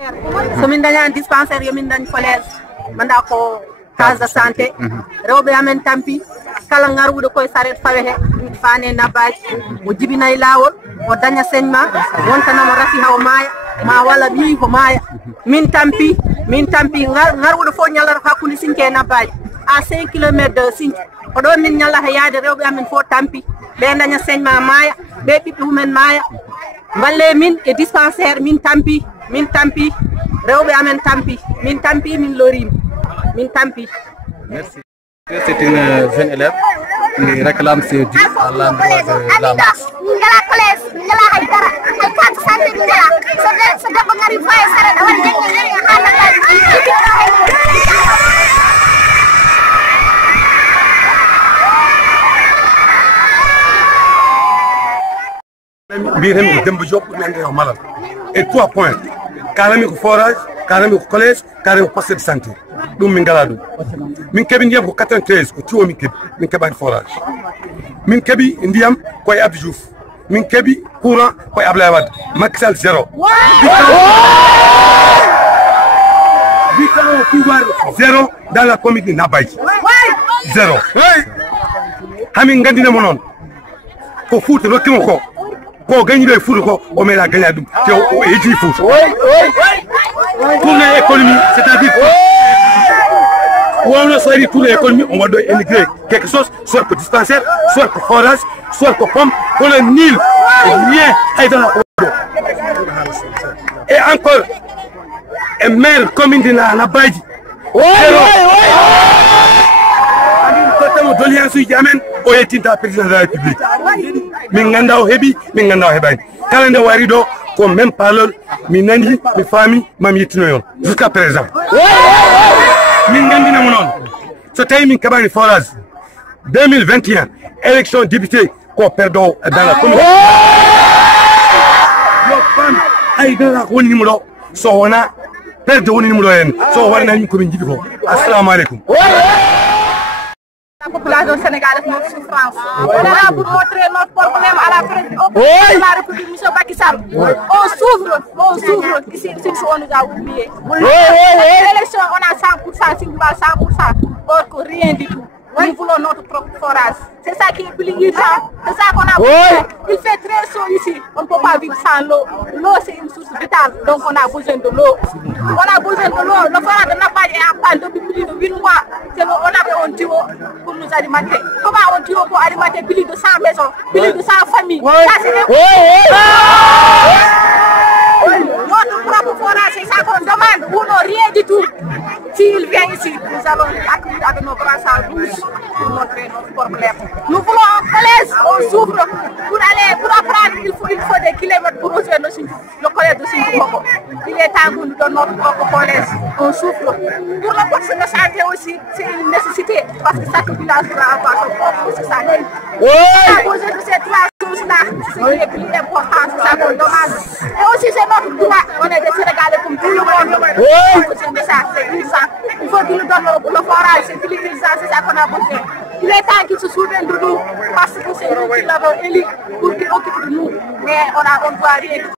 somin dañani dispensaire yomin dañ collège manda ko case de santé rewɓe amen tampi kala ngaruɗo koye saret fawete fane nabbaji o jibinayi lawol o daña saignement wontanamo rafi haw maaya ma walla ɓi ko maaya min tampi ngaruɗo fof ñallata hakkude Sinki e nabbaji à 5 kilométres de Sinki ko ɗo min ñallata yaade rewɓe amen fof tampi ɓe daña saignement maaya ɓe ɓiɓɓe mumen maaya balle min e dispensaire min tampi rewɓe amen tampi min lorima min tampi. Merci. C'est une jeune élève qui réclame ses dûs à l'endroit de la marche. Ngala collège, ngala ay dara, ay carte santé ngala. So debbo ngari foye saret awon jengi hala mbiyeten ko Demba Diop ɗum ende o malal et 3 points kalami ko forage kalami ko collège kalami ko poste de santé ɗum min ngala ɗum min keeɓi ndiyam ko 93 ko tiwo min keeɓi min keeɓani forage min keeɓi ndiyam koye Abdou Diouf min keeɓi courant koye Ablaye Wade Macky Sall 0 8 ans pouvoir 0 dans la commune de Nabadji 0 hamin gandinamo noon ko Fouta rokkimo ko gañiɗo e Fouta ko o meeɗa gañade ɗum te o heeji Fouta tourné économie c'est-à-dire wonno so ari tourné économie on waɗɗo émigré quelque chose soit ko dispensaire soit ko forage soit ko pompe kono nil rien haydara ko waɗɗo et encore e maire commune de Nabadji amin tottamo doléance uji amen o yettinta président de la république min ganda o heeɓi min ganda o heɓani kala nde wari ɗo ko même parole mi nani mi faami mami yettinoyon jusqu'à présent min gandinamo noon so tawi min keɓani forage 2021 élection député ko perdo dans la commune yo fam haydara ko wonimo ɗo so wona perde wonimo ɗo hen so warnani min komin jiiɗi ko assalamu aleykum. La population sénégalaise notre souffrance. On est là pour montrer notre problème à la présidente de la République, M. Macky Sall. On souffre ici on nous a oubliés. L'élection, on a 100%, 100%, or que rien du tout. Nous voulons notre propre forage. C'est ça qui est plus urgent. C'est ça qu'on a besoin. Il fait très chaud ici. On ne peut pas vivre sans l'eau. L'eau, c'est une source vitale. Donc, on a besoin de l'eau. On a besoin de l'eau. Le forage de Nabadji est en panne depuis plus de 8 mois. On avait un tuyau pour nous alimenter. Comment un tuyau pour alimenter plus de 100 maisons, plus de 100 familles? Ça, c'est notre propre forage, c'est ça qu'on demande. Ou non, rien du tout. S'il vient ici, nous allons l'accueillir avec nos bras sans douce pour montrer notre problème. Nous voulons un collège, on souffre. Pour apprendre, il faut des kilomètres pour rejoindre le collège de Sinki. Il est temps que nous donnons notre propre collège. On souffre. Pour le poste de santé aussi, c'est une nécessité parce que chaque village doit avoir son propre poste de santé. À cause de ces trois choses-là, c'est ce qui est plus important, c'est ça qu'on demande. Et aussi, c'est notre droit. On est des Sénégalais comme tout le monde. On a besoin de ça, c'est urgent. Il faut qu'ils nous donnent le forage, c'est plus urgent, c'est ça qu'on a besoin. Il est temps qu'ils se souviennent de nous parce que c'est nous qui l'avons élu pour qu'ils occupent de nous. Mais on ne voit rien.